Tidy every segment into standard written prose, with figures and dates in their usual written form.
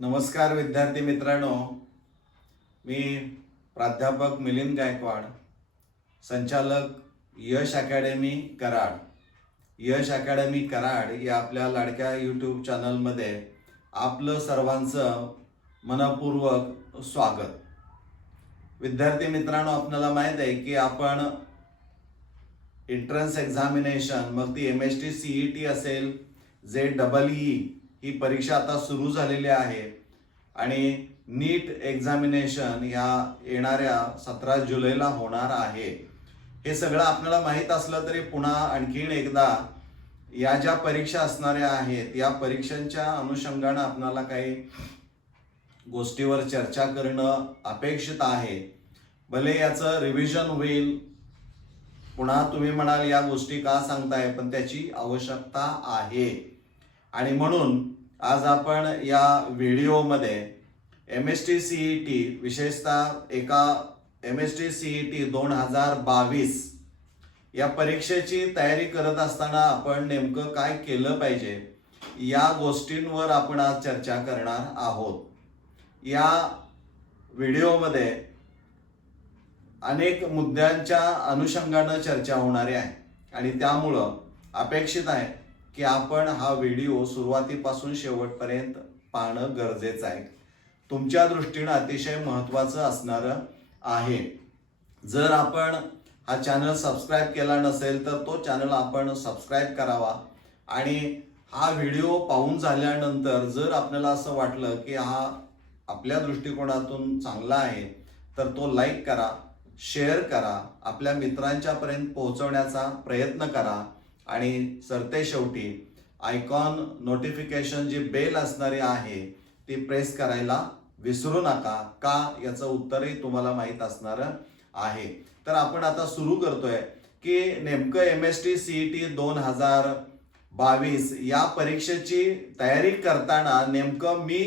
नमस्कार विद्यार्थी मित्रांनो, मी प्राध्यापक मिलिंद गायकवाड, संचालक यश अकॅडमी कराड. यश अकॅडमी कराड या आपल्या लाडक्या यूट्यूब चॅनलमध्ये आपलं सर्वांचं मनपूर्वक स्वागत. विद्यार्थी मित्रांनो, आपल्याला माहीत आहे की आपण एंट्रन्स एक्झामिनेशन, मग ती MST CET असेल, JEE ही परीक्षा आता सुरू झालेली आहे आणि नीट एक्झामिनेशन या येणाऱ्या 17 जुलैला होणार आहे. हे सगळं आपल्याला माहीत असलं तरी पुन्हा आणखीन एकदा या ज्या परीक्षा असणाऱ्या आहेत या परीक्षांच्या अनुषंगानं आपल्याला काही गोष्टीवर चर्चा करणं अपेक्षित आहे. भले याचं रिव्हिजन होईल, पुन्हा तुम्ही म्हणाल या गोष्टी का सांगताय, पण त्याची आवश्यकता आहे. आणि म्हणून आज आपण या व्हिडिओमध्ये MST CET, विशेषतः एका MST CET 2022 या परीक्षेची तयारी करत असताना आपण नेमकं काय केलं पाहिजे या गोष्टींवर आपण आज चर्चा करणार आहोत. या व्हिडिओमध्ये अनेक मुद्द्यांच्या अनुषंगानं चर्चा होणारी आहे आणि त्यामुळं अपेक्षित आहे की आपण हा व्हिडिओ सुरुवातीपासून शेवटपर्यंत पाहणं गरजेचं आहे. तुमच्या दृष्टीनं अतिशय महत्त्वाचं असणारं आहे. जर आपण हा चॅनल सबस्क्राईब केला नसेल तर तो चॅनल आपण सबस्क्राईब करावा आणि हा व्हिडिओ पाहून झाल्यानंतर जर आपल्याला असं वाटलं की हा आपल्या दृष्टिकोनातून चांगला आहे तर तो लाईक करा, शेअर करा, आपल्या मित्रांच्यापर्यंत पोहोचवण्याचा प्रयत्न करा आणि सरते शेवटी आयकॉन नोटिफिकेशन जी बेल असणारी आहे ती प्रेस करायला विसरू नका. का याचं उत्तरही तुम्हाला माहीत असणार आहे. तर आपण आता सुरू करतोय की नेमकं MST CET 2022 या परीक्षेची तयारी करताना नेमकं मी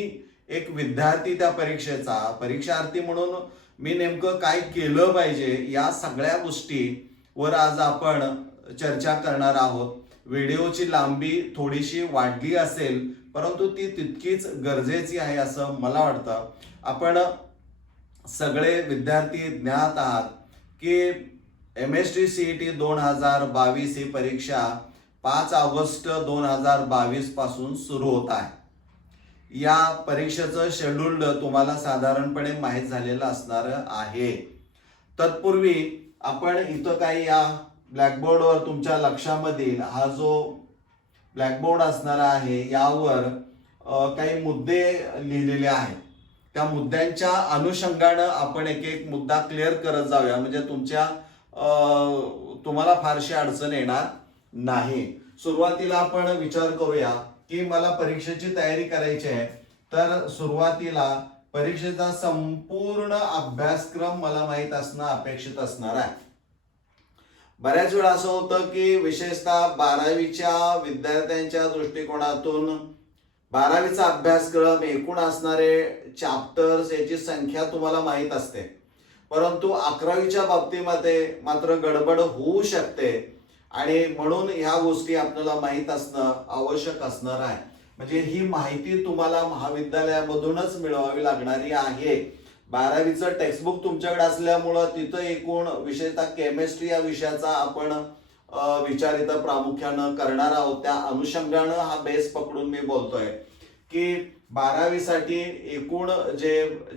एक विद्यार्थी, त्या परीक्षेचा परीक्षार्थी म्हणून मी नेमकं काय केलं पाहिजे या सगळ्या गोष्टीवर आज आपण चर्चा करणार आहोत. व्हिडिओची लांबी थोडीशी वाढली असेल परंतु ती तितकीच गरजेची आहे असं मला वाटतं. आपण सगळे विद्यार्थी ज्ञात आहात की MST CET 2022 ही परीक्षा 5 ऑगस्ट 2022 पासून सुरू होत आहे. या परीक्षेचं शेड्यूल तुम्हाला साधारणपणे माहीत झालेलं असणार आहे. तत्पूर्वी आपण इथं काही या ब्लॅकबोर्डवर तुमच्या लक्षामध्ये हा जो ब्लॅकबोर्ड असणार आहे यावर काही मुद्दे लिहिलेले आहेत. त्या मुद्द्यांच्या अनुषंगानं आपण एक एक मुद्दा क्लिअर करत जाऊया, म्हणजे तुम्हाला फारशी अडचण येणार नाही. सुरुवातीला आपण विचार करूया की मला परीक्षेची तयारी करायची आहे, तर सुरुवातीला परीक्षेचा संपूर्ण अभ्यासक्रम मला माहीत असणं अपेक्षित असणार आहे. बऱ्याच वेळा असं होतं की विशेषतः 12वीच्या विद्यार्थ्यांच्या दृष्टिकोनातून 12वीचा अभ्यासक्रम, एकूण असणारे चॅप्टर्स याची संख्या तुम्हाला माहीत असते, परंतु 11वीच्या बाबतीमध्ये मात्र गडबड होऊ शकते आणि म्हणून ह्या गोष्टी आपल्याला माहीत असणं आवश्यक असणार आहे. म्हणजे ही माहिती तुम्हाला महाविद्यालयामधूनच मिळवावी लागणारी आहे. 12वीचं टेक्स्टबुक तुमच्याकडे असल्यामुळं तिथं एकूण विशेषतः केमिस्ट्री या विषयाचा आपण विचार इथं प्रामुख्यानं करणार आहोत. त्या अनुषंगानं हा बेस पकडून मी बोलतोय की 12वीसाठी एकूण जे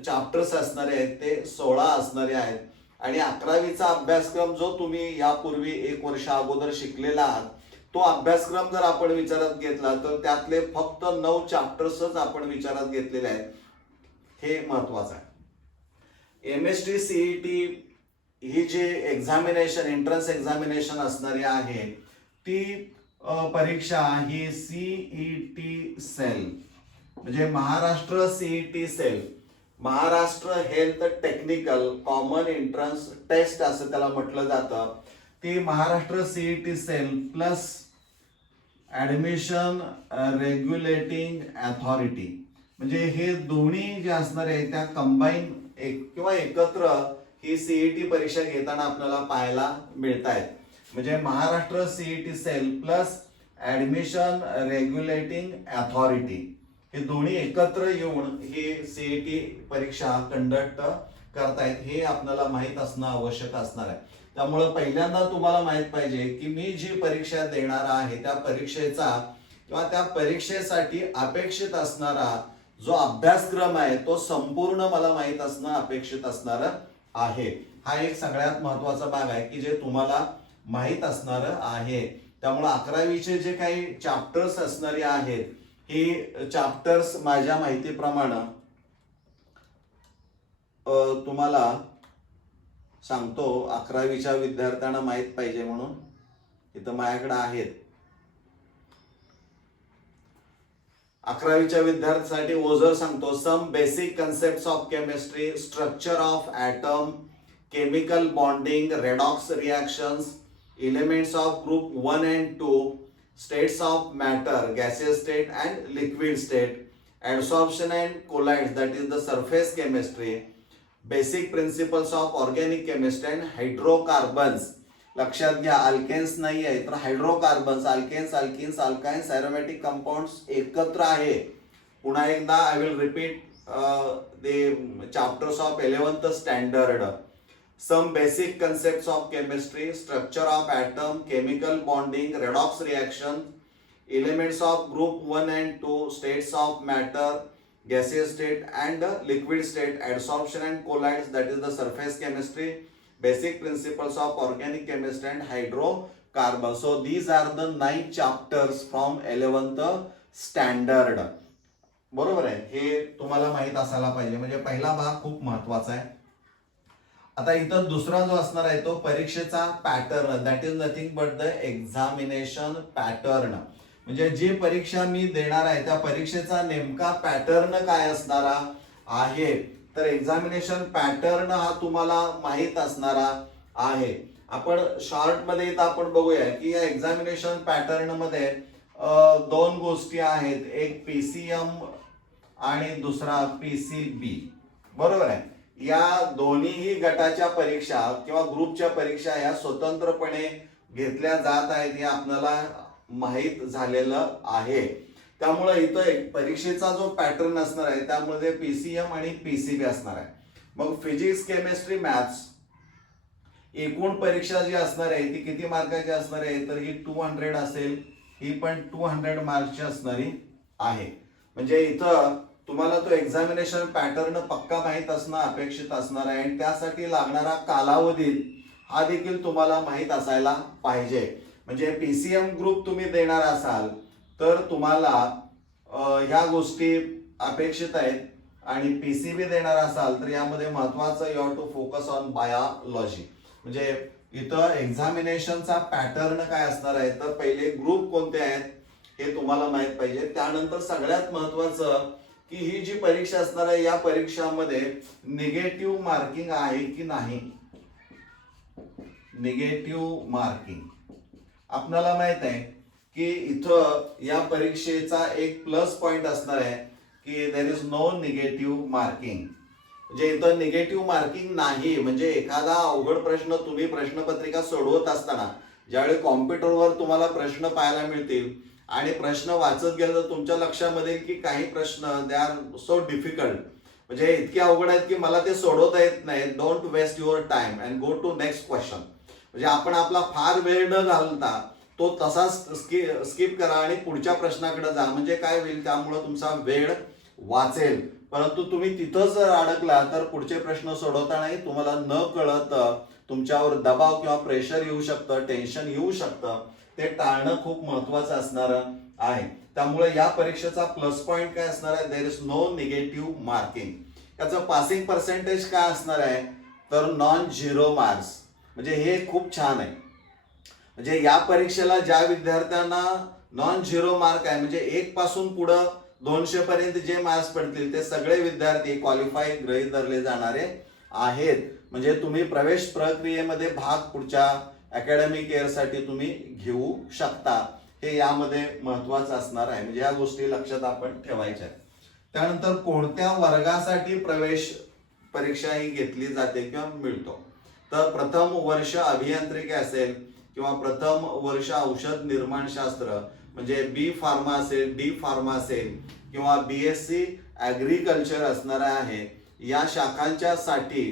चॅप्टर्स असणारे आहेत ते 16 असणारे आहेत आणि 11वीचा अभ्यासक्रम जो तुम्ही यापूर्वी 1 वर्ष अगोदर शिकलेला आहात तो अभ्यासक्रम जर आपण विचारात घेतला तर त्यातले फक्त 9 चॅप्टर्सच आपण विचारात घेतलेले आहेत. हे महत्वाचं आहे. MST CET ही जी एक्झामिनेशन, एंट्रन्स एक्झामिनेशन असणारी आहे ती परीक्षा ही CET सेल, म्हणजे Maharashtra CET cell, Maharashtra health technical common entrance test असं त्याला म्हटलं जातं. ती Maharashtra CET cell plus admission regulating authority, म्हणजे हे दोन्ही जे असणार आहे त्या कंबाईन किंवा एकत्र ही CET परीक्षा घेताना आपल्याला पाहायला मिळत आहेत. म्हणजे Maharashtra CET cell plus admission regulating authority हे दोन्ही एकत्र येऊन ही सीईटी परीक्षा कंडक्ट करतायत हे आपल्याला माहित असणं आवश्यक असणार आहे. त्यामुळे पहिल्यांदा तुम्हाला माहित पाहिजे की मी जी परीक्षा देणार आहे त्या परीक्षेचा किंवा त्या परीक्षेसाठी अपेक्षित असणारा जो अभ्यासक्रम आहे तो संपूर्ण मला माहित असणं अपेक्षित असणार आहे. हा एक सगळ्यात महत्वाचा भाग आहे की जे तुम्हाला माहित असणार आहे. त्यामुळे 11वीचे जे काही चॅप्टर्स असणारे आहेत ही चॅप्टर्स माझ्या माहितीप्रमाणे तुम्हाला सांगतो 11वीच्या विद्यार्थ्यांना माहित पाहिजे म्हणून इथं माझ्याकडे आहेत. 11वीच्या विद्यार्थ्यांसाठी ओझर सांगतो some basic concepts of chemistry, structure of atom, chemical bonding, redox reactions, elements of group 1 and 2, states of matter, gaseous state and liquid state, adsorption and colloids, that is the surface chemistry, basic principles of organic chemistry and hydrocarbons. लक्षात घ्या alkanes नाही आहे तर hydrocarbons, alkanes, alkenes, alkynes, aromatic compounds एकत्र आहे. पुन्हा एकदा I will repeat the chapters of 11th standard. Some basic concepts of chemistry, structure of atom, chemical bonding, redox reaction, elements of group 1 and 2, states of matter, gaseous state and liquid state, adsorption and colloids, that is the surface chemistry, basic principles of organic chemistry and hydrocarbons. So these are the 9 chapters from 11th standard. बरोबर आहे, हे तुम्हाला माहित असायला पाहिजे. म्हणजे पहिला भाग खूप महत्वाचा आहे. आता इथं दुसरा जो असणार आहे तो परीक्षेचा pattern, that is nothing but the examination pattern. म्हणजे जी परीक्षा मी देणार आहे त्या परीक्षेचा नेमका पॅटर्न काय असणारा आहे तर एक्झामिनेशन पॅटर्न हा तुम्हाला माहित असणारा आहे. आपण शॉर्ट मध्ये इथं आपण बघूया की या एक्झामिनेशन पॅटर्न मध्ये दोन गोष्टी आहेत, एक पीसीएम आणि दुसरा पीसीबी. बरोबर आहे. या दोन्हीही गटाच्या परीक्षा किंवा ग्रुपच्या परीक्षा या स्वतंत्रपणे घेतल्या जात आहेत हे आपल्याला माहित झालेलं आहे. त्यामुळे इथं परीक्षेचा जो पॅटर्न असणार आहे त्यामध्ये पीसीएम आणि पीसीबी असणार आहे. मग फिजिक्स, केमिस्ट्री, मॅथ्स एकूण परीक्षा जी असणार आहे ती किती मार्काची असणार आहे तर ही 200 असेल, ही पण 200 मार्क्सची असणारी आहे. म्हणजे इथं तुम्हाला तो एक्झामिनेशन पॅटर्न पक्का माहित असणं अपेक्षित असणार आहे आणि त्यासाठी लागणारा कालावधी हा देखील तुम्हाला माहित असायला पाहिजे. म्हणजे पीसीएम ग्रुप तुम्ही देणार असाल तर तुम्हाला ह्या गोष्टी अपेक्षित आहेत आणि पीसीबी देणार असाल तर यामध्ये महत्वाचं you have to focus on biology. म्हणजे इथं एक्झामिनेशनचा पॅटर्न काय असणार आहे तर पहिले ग्रुप कोणते आहेत हे तुम्हाला माहित पाहिजे. त्यानंतर सगळ्यात महत्वाचं की ही जी परीक्षा असणार आहे या परीक्षामध्ये निगेटिव्ह मार्किंग आहे की नाही. निगेटिव्ह मार्किंग आपल्याला माहित आहे की इथं या परीक्षेचा एक प्लस पॉइंट असणार आहे की there is no negative marking. म्हणजे इथं निगेटिव्ह मार्किंग नाही. म्हणजे एखादा अवघड प्रश्न तुम्ही प्रश्नपत्रिका सोडवत असताना ज्यावेळी कॉम्प्युटरवर तुम्हाला प्रश्न पाहायला मिळतील आणि प्रश्न वाचत गेलं तर तुमच्या लक्षामध्ये येईल की काही प्रश्न दे आर सो डिफिकल्ट, म्हणजे इतके अवघड आहेत की मला ते सोडवता येत नाही. Don't waste your time and go to next question. म्हणजे आपण आपला फार वेळ न घालता तो तसाच स्किप करा आणि पुढच्या प्रश्नाकडे जा. म्हणजे काय होईल त्यामुळे तुमचा वेळ वाचेल. परंतु तुम्ही तिथं जर अडकला तर पुढचे प्रश्न सोडवतानाही तुम्हाला न कळत तुमच्यावर दबाव किंवा प्रेशर येऊ शकतं, टेन्शन येऊ शकतं. ते टाळणं खूप महत्वाचं असणार आहे. त्यामुळे या परीक्षेचा प्लस पॉइंट काय असणार आहे there is no negative marking. त्याचं पासिंग पर्सेंटेज काय असणार आहे तर नॉन झिरो मार्क्स. म्हणजे हे खूप छान आहे. म्हणजे या परीक्षेला ज्या विद्यार्थ्यांना नॉन झिरो मार्क आहे म्हणजे 1 पासून पुढे 200 पर्यंत जे मार्क्स पडतील ते सगळे विद्यार्थी क्वालिफाय गृहीत धरले जाणारे आहेत. म्हणजे तुम्ही प्रवेश प्रक्रियेमध्ये भाग पुढच्या अकॅडमिक इयर साठी तुम्ही घेऊ शकता. हे यामध्ये महत्वाचं असणार आहे. म्हणजे या गोष्टी लक्षात आपण ठेवायच्या आहेत. त्यानंतर कोणत्या वर्गासाठी प्रवेश परीक्षा ही घेतली जाते किंवा मिळतो तर प्रथम वर्ष अभियांत्रिकी असेल किंवा प्रथम वर्ष औषध निर्माणशास्त्र म्हणजे बी फार्मा असेल, डी फार्मा असेल किंवा BSc ॲग्रिकल्चर असणार आहे, या शाखांच्या साठी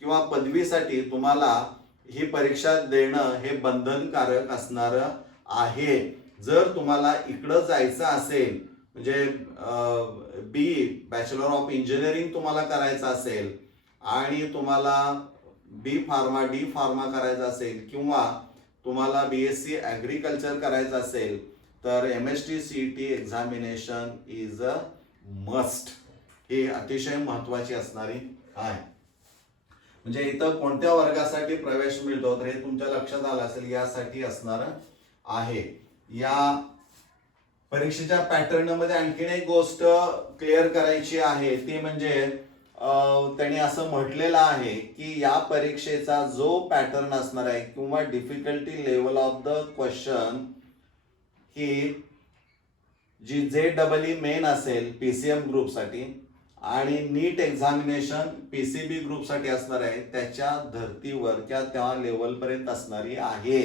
किंवा पदवीसाठी तुम्हाला ही परीक्षा देणं हे बंधनकारक असणार आहे. जर तुम्हाला इकडं जायचं असेल म्हणजे बॅचलर ऑफ इंजिनिअरिंग तुम्हाला करायचं असेल आणि तुम्हाला बी फार्मा, डी फार्मा करायचा असेल किंवा तुम्हाला BSc ॲग्रिकल्चर करायचं असेल तर MST CET examination is a must. ही अतिशय महत्वाची असणारी आहे. म्हणजे इथं कोणत्या वर्गासाठी प्रवेश मिळतो तर हे तुमच्या लक्षात आलं असेल, यासाठी असणार आहे. या परीक्षेच्या पॅटर्न मध्ये आणखीन एक गोष्ट क्लिअर करायची आहे, ती म्हणजे त्यांनी असं म्हटलेलं आहे की या परीक्षेचा जो पॅटर्न असणार आहे किंवा difficulty level of the question ही जी JEE मेन असेल PCM ग्रुपसाठी आणि नीट एक्झामिनेशन PCB ग्रुपसाठी असणार आहे, त्याच्या धर्तीवर किंवा त्या लेवलपर्यंत असणारी आहे.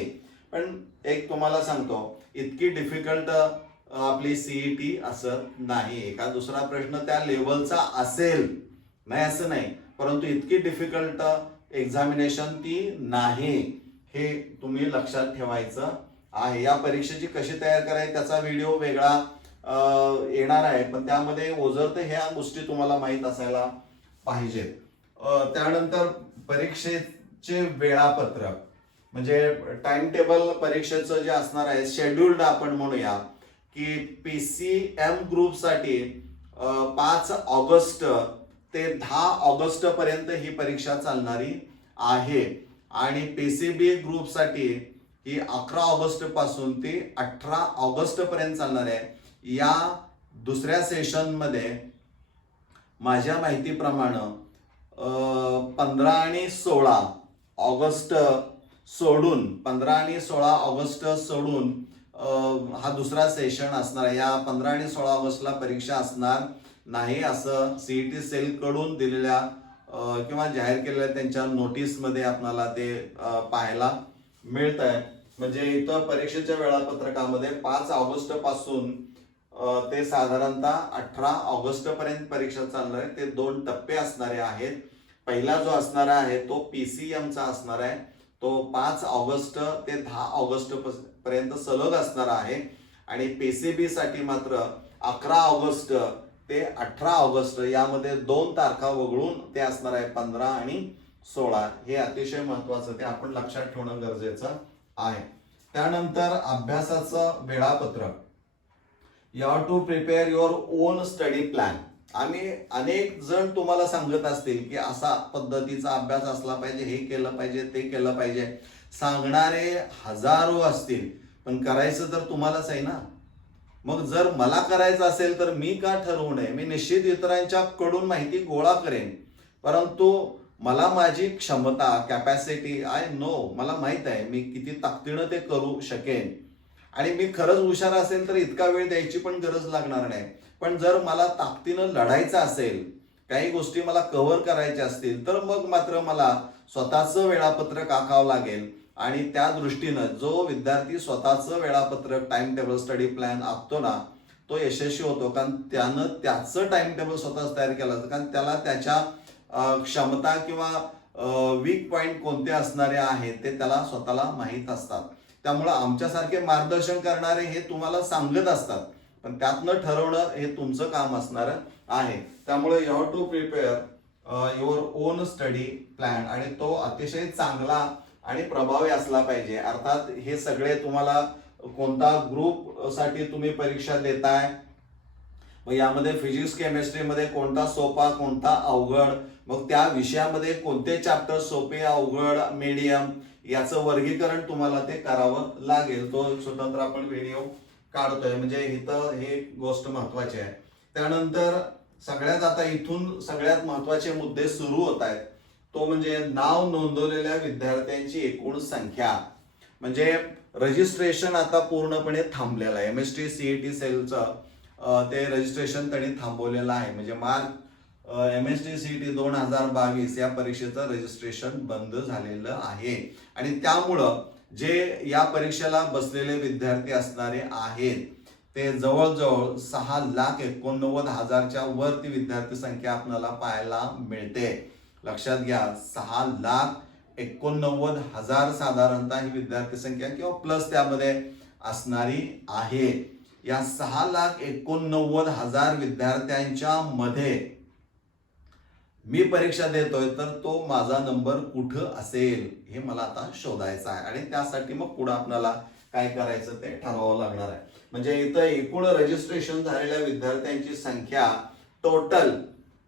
पण एक तुम्हाला सांगतो, इतकी डिफिकल्ट आपली CET असत नाही. एका दुसरा प्रश्न त्या लेवलचा असेल, नाही असं नाही, परंतु इतकी डिफिकल्ट एक्झामिनेशन ती नाही, हे तुम्ही लक्षात ठेवायचं आहे. या परीक्षेची कशी तयार करायची त्याचा व्हिडिओ वेगळा येणार आहे, पण त्यामध्ये ओझरते ह्या गोष्टी तुम्हाला माहीत असायला पाहिजेत. त्यानंतर परीक्षेचे वेळापत्रक म्हणजे टाइम टेबल परीक्षेचं जे असणार आहे शेड्यूल्ड आपण म्हणूया की PCM ग्रुपसाठी 5 ऑगस्ट ते 10 ऑगस्ट पर्यंत ही परीक्षा चालणारी आहे आणि PCB ग्रुपसाठी ही 11 ऑगस्ट पासून ते 18 ऑगस्ट पर्यंत चालणार आहे. या दुसऱ्या सेशन मध्ये माझ्या माहितीप्रमाणे 15 आणि 16 ऑगस्ट सोडून 15 आणि 16 ऑगस्ट सोडून हा दुसरा सेशन असणार आहे. या 15 आणि 16 ऑगस्टला परीक्षा असणार नाही असं CET सेल कडून दिलेल्या किंवा जाहीर केलेल्या त्यांच्या नोटीस मध्ये आपल्याला ते पाहायला मिळत आहे. म्हणजे इथं परीक्षेच्या वेळापत्रकामध्ये 5 ऑगस्ट पासून ते साधारणतः 18 ऑगस्ट पर्यंत परीक्षा चालणार आहे. ते 2 टप्पे असणारे आहेत. पहिला जो असणार आहे तो PCM चा असणार आहे, तो 5 ऑगस्ट ते 10 ऑगस्ट पर्यंत सलग असणार आहे आणि PCB साठी मात्र 11 ऑगस्ट ते 18 ऑगस्ट यामध्ये 2 तारखा वगळून ते असणार आहे 15 आणि 16. हे अतिशय महत्वाचं, ते आपण लक्षात ठेवणं गरजेचं आहे. त्यानंतर अभ्यासाचं वेळापत्रक. You have to prepare your own study plan. आम्ही अनेक जण तुम्हाला सांगत असतील की असा पद्धतीचा अभ्यास असला पाहिजे, हे केलं पाहिजे, ते केलं पाहिजे. सांगणारे हजारो असतील, पण करायचं तर तुम्हालाच आहे ना. मग जर मला करायचं असेल तर मी का ठरवू नये? मी निश्चित इतरांच्या कडून माहिती गोळा करेन, परंतु मला माझी क्षमता, कॅपॅसिटी आय नो, मला माहित आहे मी किती ताकदीनं ते करू शकेन. आणि मी खरंच हुशार असेल तर इतका वेळ द्यायची पण गरज लागणार नाही. पण जर मला ताकदीनं लढायचं असेल, काही गोष्टी मला कव्हर करायच्या असतील, तर मग मात्र मला स्वतःचं वेळापत्रक आखावं लागेल. आणि त्या दृष्टीनं जो विद्यार्थी स्वतःचं वेळापत्रक टाइम टेबल स्टडी प्लॅन आखतो ना, तो यशस्वी होतो, कारण त्यानं त्याचं टाइम टेबल स्वतःच तयार केलं असतं. कारण त्याला त्याच्या क्षमता किंवा वीक पॉइंट कोणते असणारे आहेत ते त्याला स्वतःला माहीत असतात. त्यामुळं आमच्यासारखे मार्गदर्शन करणारे हे तुम्हाला सांगत असतात, पण त्यातनं ठरवणं हे तुमचं काम असणार आहे. त्यामुळे you have to prepare your own study plan आणि तो अतिशय चांगला आणि प्रभावी असला पाहिजे. अर्थात हे सगळे तुम्हाला कोणता ग्रुप साठी तुम्ही परीक्षा देताय, मग यामध्ये फिजिक्स केमिस्ट्रीमध्ये कोणता सोपा कोणता अवघड, मग त्या विषयामध्ये कोणते चॅप्टर सोपे अवघड मीडियम, याचं वर्गीकरण तुम्हाला ते करावं लागेल. तो स्वतंत्र आपण व्हिडिओ काढतोय, म्हणजे इथं हे गोष्ट महत्वाची आहे. त्यानंतर सगळ्यात आता इथून सगळ्यात महत्वाचे मुद्दे सुरू होत आहेत, तो म्हणजे नाव नोंदवलेल्या विद्यार्थ्यांची एकूण संख्या. म्हणजे रजिस्ट्रेशन आता पूर्णपणे थांबलेलं आहे. MST CET सेलचं ते रजिस्ट्रेशन त्यांनी थांबवलेलं आहे. म्हणजे MST CET 2022 या परीक्षेचं रजिस्ट्रेशन बंद झालेलं आहे आणि त्यामुळं जे या परीक्षेला बसलेले विद्यार्थी असणारे आहेत ते जवळजवळ 6,89,000च्या वरती विद्यार्थी संख्या आपल्याला पाहायला मिळते. लक्षात घ्या, 6,89,000 साधारणतः ही विद्यार्थी संख्या किंवा प्लस त्यामध्ये असणारी आहे. या 6,89,000 विद्यार्थ्यांच्या मध्ये मी परीक्षा देतोय तर तो माझा नंबर कुठं असेल हे मला आता शोधायचं आहे. आणि त्यासाठी मग पुढे आपल्याला काय करायचं ते ठरवावं लागणार आहे. म्हणजे इथं एकूण रजिस्ट्रेशन झालेल्या विद्यार्थ्यांची संख्या टोटल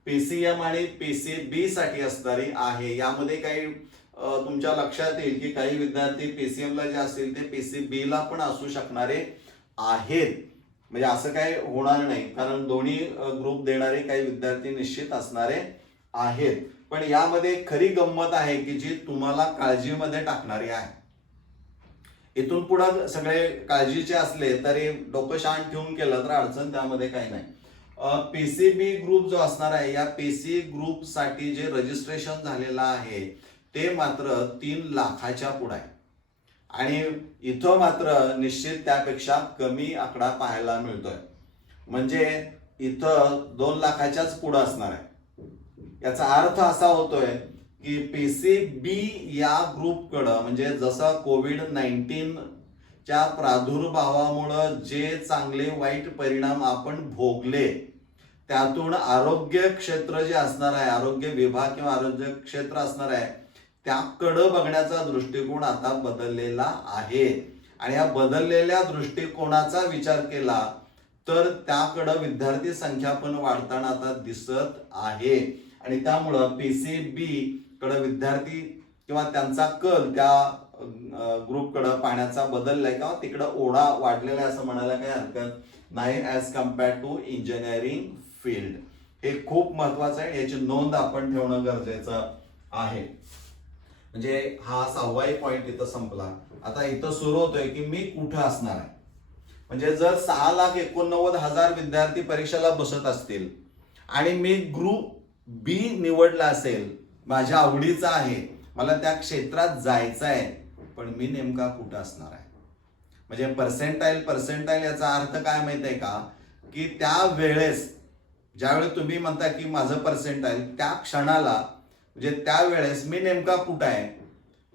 पीसीएम आणि पीसीबी साठी असणारी आहे. यामध्ये काही तुमच्या लक्षात येईल की काही विद्यार्थी पीसीएम ला जे असतील ते पीसीबी ला पण असू शकणारे आहेत. म्हणजे असं काही होणार नाही, कारण दोन्ही ग्रुप देणारे काही विद्यार्थी निश्चित असणारे आहेत. पण यामध्ये खरी गंमत आहे की जी तुम्हाला काळजीमध्ये टाकणारी आहे. इथून पुढे सगळे काळजीचे असले तरी डोकं शांत ठेवून केलं तर अडचण त्यामध्ये काही नाही. पीसीबी ग्रुप जो असणार आहे, या पीसी ग्रुप साठी जे रजिस्ट्रेशन झालेलं आहे ते मात्र 3 लाखाच्या पुढे आहे. आणि इथं मात्र निश्चित त्यापेक्षा कमी आकडा पाहायला मिळतोय. म्हणजे इथं 2 लाखाच्याच पुढे असणार आहे. याचा अर्थ असा होतोय की पीसीबी या ग्रुपकडं, म्हणजे जसं कोविड-19च्या प्रादुर्भावामुळं जे चांगले वाईट परिणाम आपण भोगले त्यातून आरोग्य क्षेत्र जे असणार आहे, आरोग्य विभाग किंवा आरोग्य क्षेत्र असणार आहे, त्याकडं बघण्याचा दृष्टिकोन आता बदललेला आहे. आणि या बदललेल्या दृष्टिकोनाचा विचार केला तर त्याकडं विद्यार्थी संख्या पण वाढताना आता दिसत आहे. आणि त्यामुळं पीसीबी कडे विद्यार्थी किंवा त्यांचा कल त्या ग्रुपकडे पाहण्याचा बदललाय किंवा तिकडे ओढा वाढलेला आहे असं म्हणायला काही हरकत नाही as compared to engineering field. हे खूप महत्वाचं आहे, याची नोंद आपण ठेवणं गरजेचं आहे. म्हणजे हा 6वाही पॉइंट इथं संपला. आता इथं सुरू होतोय की मी कुठं असणार आहे. म्हणजे जर 6,89,000 विद्यार्थी परीक्षेला बसत असतील आणि मी ग्रुप बी निवडला असेल, माझ्या आवडीचा आहे, मला त्या क्षेत्रात जायचं आहे, पण मी नेमका कुठं असणार आहे. म्हणजे पर्सेंटाईल याचा अर्थ काय माहित आहे का, की त्या वेळेस ज्यावेळेस तुम्ही म्हणता की माझं पर्सेंटाईल, त्या क्षणाला म्हणजे त्यावेळेस मी नेमका कुठं आहे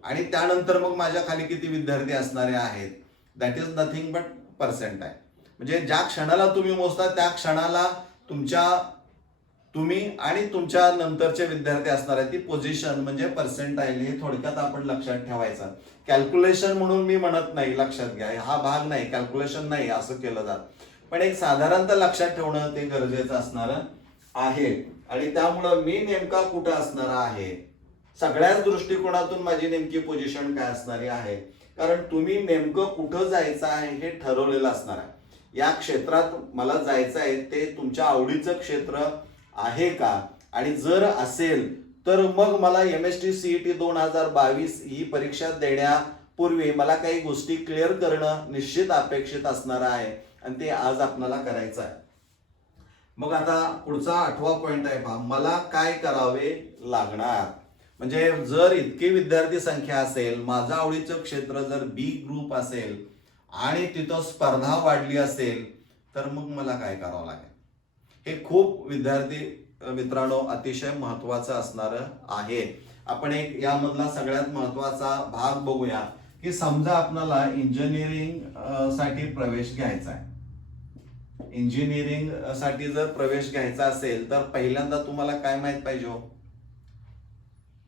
आणि त्यानंतर मग माझ्या खाली किती विद्यार्थी असणारे आहेत, that is nothing but percentile. म्हणजे ज्या क्षणाला तुम्ही मोजता त्या क्षणाला तुम्ही आणि तुमच्या नंतरचे विद्यार्थी असणार आहे ती पोझिशन म्हणजे पर्सेंटाईल. हे थोडक्यात आपण लक्षात ठेवायचं. कॅल्क्युलेशन म्हणून मी म्हणत नाही, लक्षात घ्या, हा भाग नाही, कॅल्क्युलेशन नाही असं केलं जात, पण एक साधारणतः लक्षात ठेवणं ते गरजेचं असणार आहे. आणि त्यामुळं मी नेमका कुठं असणार आहे, सगळ्याच दृष्टिकोनातून माझी नेमकी पोझिशन काय असणारी आहे, कारण तुम्ही नेमकं कुठं जायचं आहे हे ठरवलेलं असणार आहे. या क्षेत्रात मला जायचं आहे ते तुमच्या आवडीचं क्षेत्र आहे का, आणि जर असेल तर मग मला MST CET 2022 ही परीक्षा देण्यापूर्वी मला काही गोष्टी क्लिअर करणं निश्चित अपेक्षित असणार आहे आणि ते आज आपल्याला करायचं आहे. मग आता पुढचा 8वा पॉइंट आहे पहा, मला काय करावे लागणार. म्हणजे जर इतकी विद्यार्थी संख्या असेल, माझं आवडीचं क्षेत्र जर बी ग्रुप असेल आणि तिथं स्पर्धा वाढली असेल तर मग मला काय करावं लागेल. हे खूप विद्यार्थी मित्रांनो अतिशय महत्वाचं असणार आहे. आपण एक यामधला सगळ्यात महत्वाचा भाग बघूया की समजा आपल्याला इंजिनिअरिंग साठी प्रवेश घ्यायचा आहे. इंजिनिअरिंग साठी जर प्रवेश घ्यायचा असेल तर पहिल्यांदा तुम्हाला काय माहित पाहिजे हो,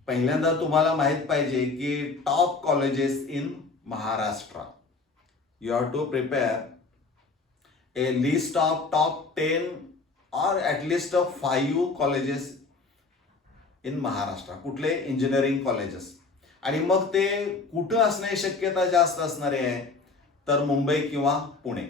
पहिल्यांदा तुम्हाला माहित पाहिजे की top colleges in Maharashtra. You have to prepare a list of top 10 or at least 5 colleges in Maharashtra. कुठले इंजिनिअरिंग कॉलेजेस, आणि मग ते कुठं असण्याची शक्यता जास्त असणारी आहे तर मुंबई किंवा पुणे.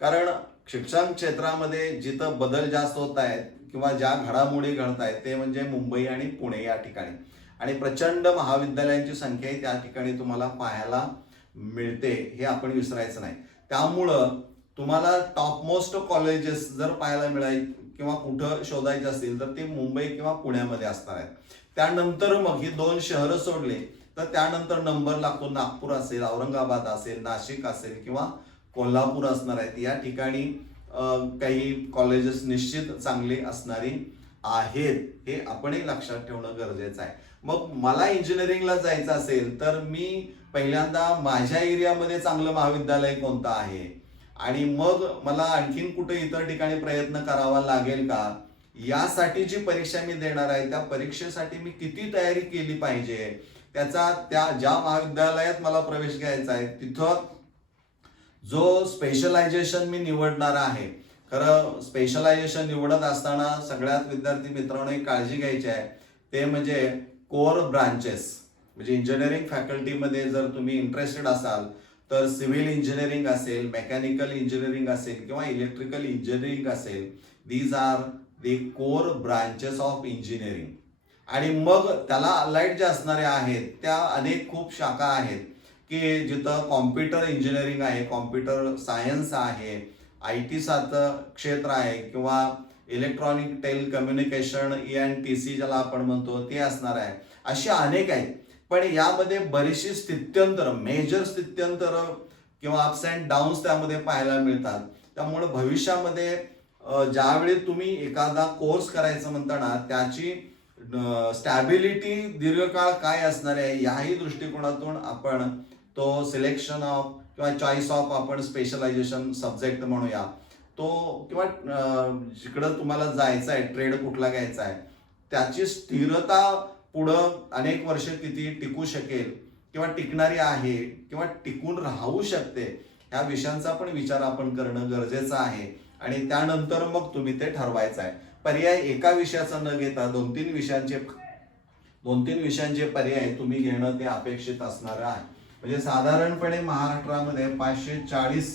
कारण शिक्षण क्षेत्रामध्ये जिथं बदल जास्त होत आहेत किंवा ज्या घडामोडी घडत आहेत ते म्हणजे मुंबई आणि पुणे या ठिकाणी. आणि प्रचंड महाविद्यालयांची संख्या त्या ठिकाणी तुम्हाला पाहायला मिळते, हे आपण विसरायचं नाही. त्यामुळं तुम्हाला टॉप मोस्ट कॉलेजेस जर पाहायला मिळायचे किंवा कुठं शोधायचे असतील तर ते मुंबई किंवा पुण्यामध्ये असणार आहेत. त्यानंतर मग ही 2 शहरं सोडले तर त्यानंतर नंबर लागतो नागपूर असेल, औरंगाबाद असेल, नाशिक असेल किंवा कोल्हापूर असणार आहेत. या ठिकाणी काही कॉलेजेस निश्चित चांगली असणारी आहेत, हे आपणही लक्षात ठेवणं गरजेचं आहे. मग मला इंजिनिअरिंगला जायचं असेल तर मी पहिल्यांदा माझ्या एरियामध्ये चांगलं महाविद्यालय कोणतं आहे आणि मग मला आणखीन कुठे इतर ठिकाणी प्रयत्न करावा लागेल का, यासाठी जी परीक्षा मी देणार आहे त्या परीक्षेसाठी मी किती तयारी केली पाहिजे, त्याचा त्या ज्या महाविद्यालयात मला प्रवेश घ्यायचा आहे तिथं जो स्पेशलायझेशन मी निवडणार आहे. खरं स्पेशलायझेशन निवडत असताना सगळ्यात विद्यार्थी मित्रांनो एक काळजी घ्यायची आहे, ते म्हणजे कोर ब्रांचेस. म्हणजे इंजिनिअरिंग फॅकल्टीमध्ये जर तुम्ही इंटरेस्टेड असाल तर सिव्हिल इंजिनिअरिंग असेल, मेकॅनिकल इंजिनिअरिंग असेल किंवा इलेक्ट्रिकल इंजिनिअरिंग असेल, these are the core branches of engineering. आणि मग त्याला अलाइड जे असणारे आहेत त्या अनेक खूप शाखा आहेत की जिथं कॉम्प्युटर इंजिनिअरिंग आहे, कॉम्प्युटर सायन्स आहे, IT सारखं क्षेत्र आहे किंवा इलेक्ट्रॉनिक टेलिकम्युनिकेशन ENTC ज्याला आपण म्हणतो ते असणार आहे. अशी अनेक आहेत. पण यामध्ये बरीचशी स्थित्यंतर, मेजर स्थित्यंतर किंवा अप्स अँड डाऊन्स त्यामध्ये पाहायला मिळतात. त्यामुळे भविष्यामध्ये ज्यावेळी तुम्ही एखादा कोर्स करायचं म्हणताना त्याची स्टॅबिलिटी दीर्घकाळ काय असणार आहे याही दृष्टिकोनातून आपण तो सिलेक्शन ऑफ किंवा चॉईस ऑफ आपण स्पेशलायझेशन सब्जेक्ट म्हणूया तो, किंवा जिकडं तुम्हाला जायचं आहे, ट्रेड कुठला घ्यायचा आहे, त्याची स्थिरता पुढं अनेक वर्ष किती टिकू शकेल किंवा टिकणारी आहे किंवा टिकून राहू शकते, ह्या विषयांचा पण विचार आपण करणं गरजेचं आहे. आणि त्यानंतर मग तुम्ही ते ठरवायचं आहे. पर्याय एका विषयाचा न घेता दोन तीन विषयांचे पर्याय तुम्ही घेणं ते अपेक्षित असणार आहे. म्हणजे साधारणपणे महाराष्ट्रामध्ये 540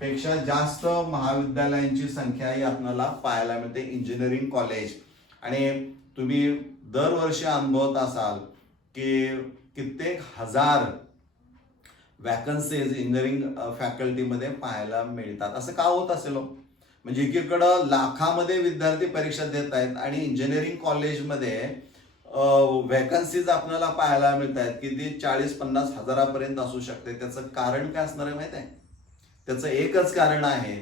पेक्षा जास्त महाविद्यालयांची संख्या ही आपल्याला पाहायला मिळते, इंजिनिअरिंग कॉलेज. आणि तुम्ही दरवर्षी अनुभवत असाल की कित्येक हजार वॅकन्सीज इंजिनिअरिंग फॅकल्टीमध्ये पाहायला मिळतात. असं का होत असेल? म्हणजे एकीकडं लाखामध्ये विद्यार्थी परीक्षा देत आहेत आणि इंजिनिअरिंग कॉलेजमध्ये वॅकन्सीज आपल्याला पाहायला मिळत आहेत की ती 40-50 हजारापर्यंत असू शकते. त्याचं कारण काय असणार आहे माहित आहे? त्याचं एकच कारण आहे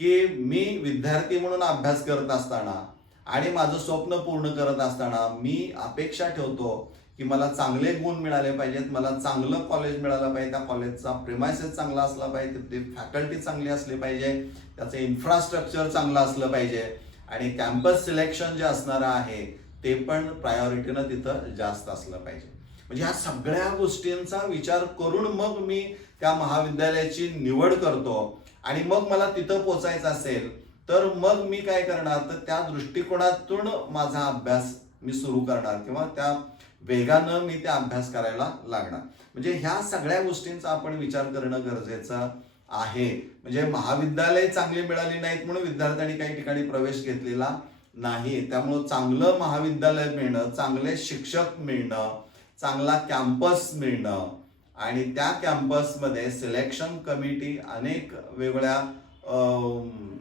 की मी विद्यार्थी म्हणून अभ्यास करत असताना आणि माझं स्वप्न पूर्ण करत असताना मी अपेक्षा ठेवतो की मला चांगले गुण मिळाले पाहिजेत, मला चांगलं कॉलेज मिळालं पाहिजे, त्या कॉलेजचा प्रिमायसेस चांगला असला पाहिजे, ते फॅकल्टी चांगली असली पाहिजे, त्याचं इन्फ्रास्ट्रक्चर चांगलं असलं पाहिजे आणि कॅम्पस सिलेक्शन जे असणार आहे ते पण प्रायोरिटीनं तिथं जास्त असलं पाहिजे. म्हणजे ह्या सगळ्या गोष्टींचा विचार करून मग मी त्या महाविद्यालयाची निवड करतो आणि मग मला तिथं पोचायचं असेल तर मग मी काय करणार, तर त्या दृष्टिकोनातून माझा अभ्यास मी सुरू करणार किंवा त्या वेगानं मी त्या अभ्यास करायला लागणार. म्हणजे ह्या सगळ्या गोष्टींचा आपण विचार करणं गरजेचं आहे. म्हणजे महाविद्यालय चांगली मिळाली नाहीत म्हणून विद्यार्थ्यांनी काही ठिकाणी प्रवेश घेतलेला नाही. त्यामुळं चांगलं महाविद्यालय मिळणं, चांगले शिक्षक मिळणं, चांगला कॅम्पस मिळणं आणि त्या कॅम्पसमध्ये सिलेक्शन कमिटी अनेक वेगळ्या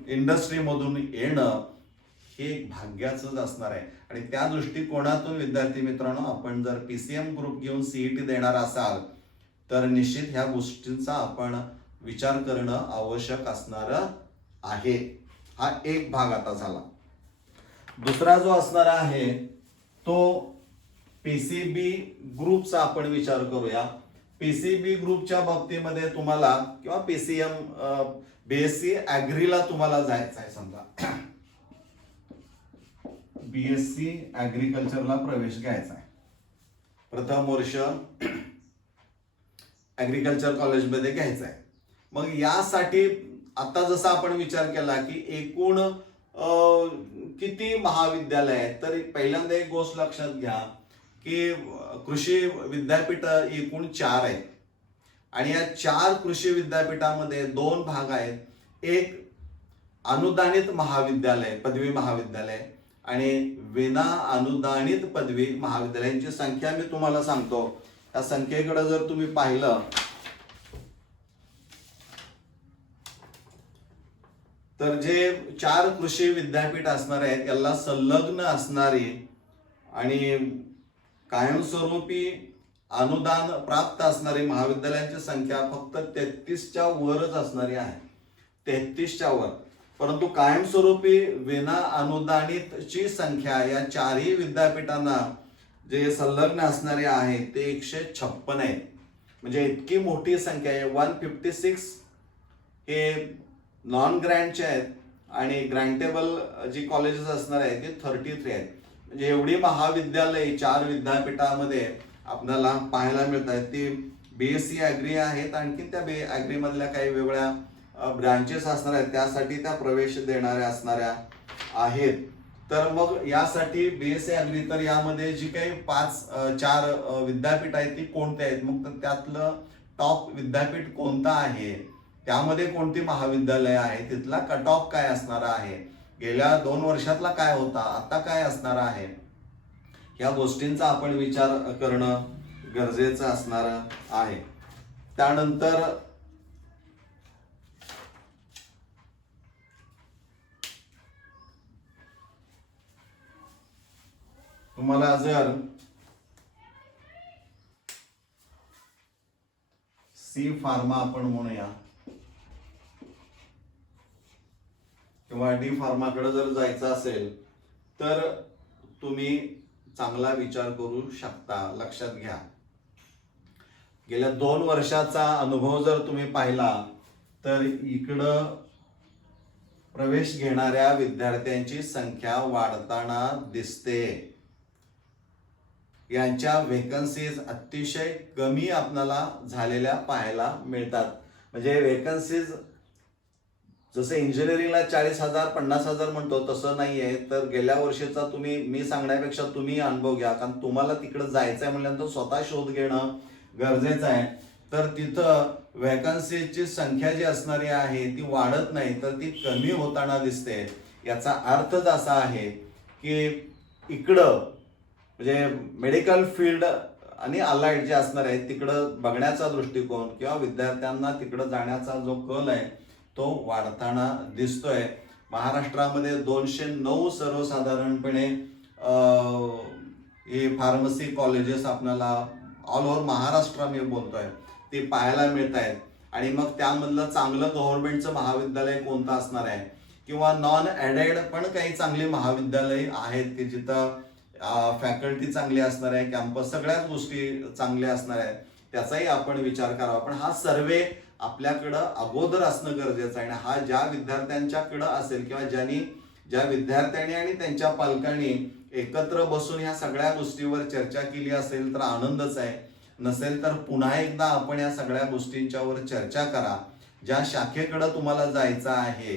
इंडस्ट्रीमधून येणं हे एक भाग्याचंच असणार आहे. आणि त्या दृष्टिकोनातून विद्यार्थी मित्रांनो आपण जर PCM ग्रुप घेऊन CET देणार असाल तर निश्चित ह्या गोष्टींचा आपण विचार करणं आवश्यक असणार आहे. हा एक भाग आता झाला. दुसरा जो असणार आहे तो PCB ग्रुपचा आपण विचार करूया. PCB ग्रुपच्या बाबतीमध्ये तुम्हाला किंवा PCM BSc ॲग्रीला तुम्हाला जायचं आहे, समजा BSc ॲग्रिकल्चरला प्रवेश घ्यायचा आहे, प्रथम वर्ष ॲग्रिकल्चर कॉलेजमध्ये घ्यायचं आहे. मग यासाठी आता जसा आपण विचार केला की एकूण किती महाविद्यालय आहेत, तर पहिल्यांदा एक गोष्ट लक्षात घ्या की कृषी विद्यापीठ एकूण 4 आहेत आणि या 4 कृषी विद्यापीठामध्ये 2 भाग आहेत. एक अनुदानित महाविद्यालय, पदवी महाविद्यालय आणि विना अनुदानित पदवी महाविद्यालयांची संख्या मी तुम्हाला सांगतो. या संख्येकडे जर तुम्ही पाहिलं तर जे 4 कृषी विद्यापीठ असणार आहेत याला संलग्न असणारी आणि कायमस्वरूपी अनुदान प्राप्त असणारी महाविद्यालयांची संख्या फक्त 33च्या वरच असणारी आहे, 33च्या वर. परंतु कायमस्वरूपी विना अनुदानितची संख्या या चारही विद्यापीठांना जे संलग्न असणारे आहेत ते 156 आहेत. म्हणजे इतकी मोठी संख्या आहे. 156 हे नॉन ग्रँटचे आहेत आणि ग्रँटेबल जी कॉलेजेस असणार आहेत ते 33 आहेत. म्हणजे एवढी महाविद्यालय 4 विद्यापीठामध्ये आपल्याला पाहायला मिळत आहेत. ती BSc ॲग्री आहेत. आणखी त्या ॲग्री मधल्या काही वेगळ्या ब्रांचेस असणार आहेत, त्यासाठी त्या प्रवेश देणाऱ्या असणाऱ्या आहेत. तर मग यासाठी BSc ॲग्री, तर यामध्ये जी काही 4 विद्यापीठ आहेत ती कोणती आहेत, मग त्यातलं टॉप विद्यापीठ कोणतं आहे, त्यामध्ये कोणती महाविद्यालय आहे, तिथला कट ऑफ काय असणार आहे, गेल्या 2 वर्षातला काय होता, आता काय असणार आहे, या गोष्टींचा आपण विचार करणं गरजेचं असणार आहे. त्यानंतर तुम्हाला जर सी फार्मा आपण म्हणूया किंवा डी फार्माकडे जर जायचं असेल तर तुम्ही चांगला विचार करू शकता. लक्षात घ्या, गेल्या 2 वर्षाचा अनुभव जर तुम्ही पाहिला तर इकडं प्रवेश घेणाऱ्या विद्यार्थ्यांची संख्या वाढताना दिसते. यांच्या वेकन्सीज अतिशय कमी आपल्याला झालेल्या पाहायला मिळतात. म्हणजे वेकन्सीज जसं इंजिनिअरिंगला 40,000 50,000 म्हणतो तसं नाही आहे. तर गेल्या वर्षीचा मी सांगण्यापेक्षा तुम्ही अनुभव घ्या, कारण तुम्हाला तिकडे जायचं आहे म्हटल्यानंतर स्वतः शोध घेणं गरजेचं आहे. तर तिथं वॅकन्सीची संख्या जी असणारी आहे ती वाढत नाही तर ती कमी होताना दिसते. याचा अर्थच असा आहे की इकडं म्हणजे मेडिकल फील्ड आणि अलाइड जे असणार आहे तिकडं बघण्याचा दृष्टिकोन किंवा विद्यार्थ्यांना तिकडं जाण्याचा जो कल आहे तो वाढताना दिसतोय. महाराष्ट्रामध्ये 209 सर्वसाधारणपणे हे फार्मसी कॉलेजेस आपल्याला ऑल ओव्हर महाराष्ट्र मी बोलतोय ते पाहायला मिळत आहेत. आणि मग त्यामधलं चांगलं गव्हर्नमेंटचं महाविद्यालय कोणतं असणार आहे किंवा नॉन ॲडेड पण काही चांगली महाविद्यालय आहेत की जिथं फॅकल्टी चांगली असणार आहे, कॅम्पस सगळ्याच गोष्टी चांगल्या असणार आहेत, त्याचाही आपण विचार करावा. पण हा सर्वे आपल्याकडं अगोदर असणं गरजेचं आहे. आणि हा ज्या विद्यार्थ्यांच्याकडं असेल किंवा ज्या विद्यार्थ्यांनी आणि त्यांच्या पालकांनी एकत्र बसून ह्या सगळ्या गोष्टीवर चर्चा केली असेल तर आनंदच आहे. नसेल तर पुन्हा एकदा आपण या सगळ्या गोष्टींच्यावर चर्चा करा. ज्या शाखेकडं तुम्हाला जायचं आहे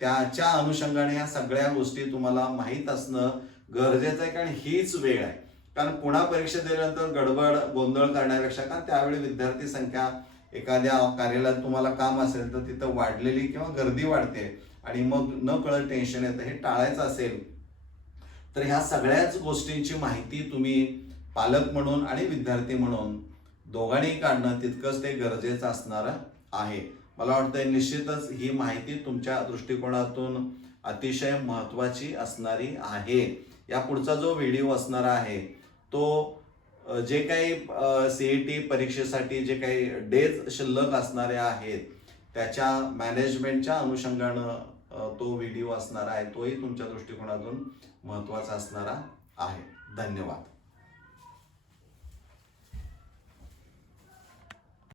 त्याच्या अनुषंगाने ह्या सगळ्या गोष्टी तुम्हाला माहीत असणं गरजेचं आहे. कारण हीच वेळ आहे. कारण पुन्हा परीक्षा दिल्यानंतर गडबड गोंधळ करण्यापेक्षा, कारण त्यावेळी विद्यार्थी संख्या एखाद्या कार्यालयात तुम्हाला काम असेल तर तिथं वाढलेली किंवा गर्दी वाढते आणि मग न कळत टेन्शन येतं. हे टाळायचं असेल तर ह्या सगळ्याच गोष्टींची माहिती तुम्ही पालक म्हणून आणि विद्यार्थी म्हणून दोघांनी काढणं तितकंच ते गरजेचं असणार आहे. मला वाटतं निश्चितच ही माहिती तुमच्या दृष्टिकोनातून अतिशय महत्त्वाची असणारी आहे. या पुढचा जो व्हिडिओ असणार आहे तो जे काही CET परीक्षेसाठी जे काही डेज शिल्लक असणारे आहेत त्याच्या मॅनेजमेंटच्या अनुषंगानं तो व्हिडिओ असणार आहे. तोही तुमच्या दृष्टिकोनातून महत्त्वाचा असणारा आहे. धन्यवाद.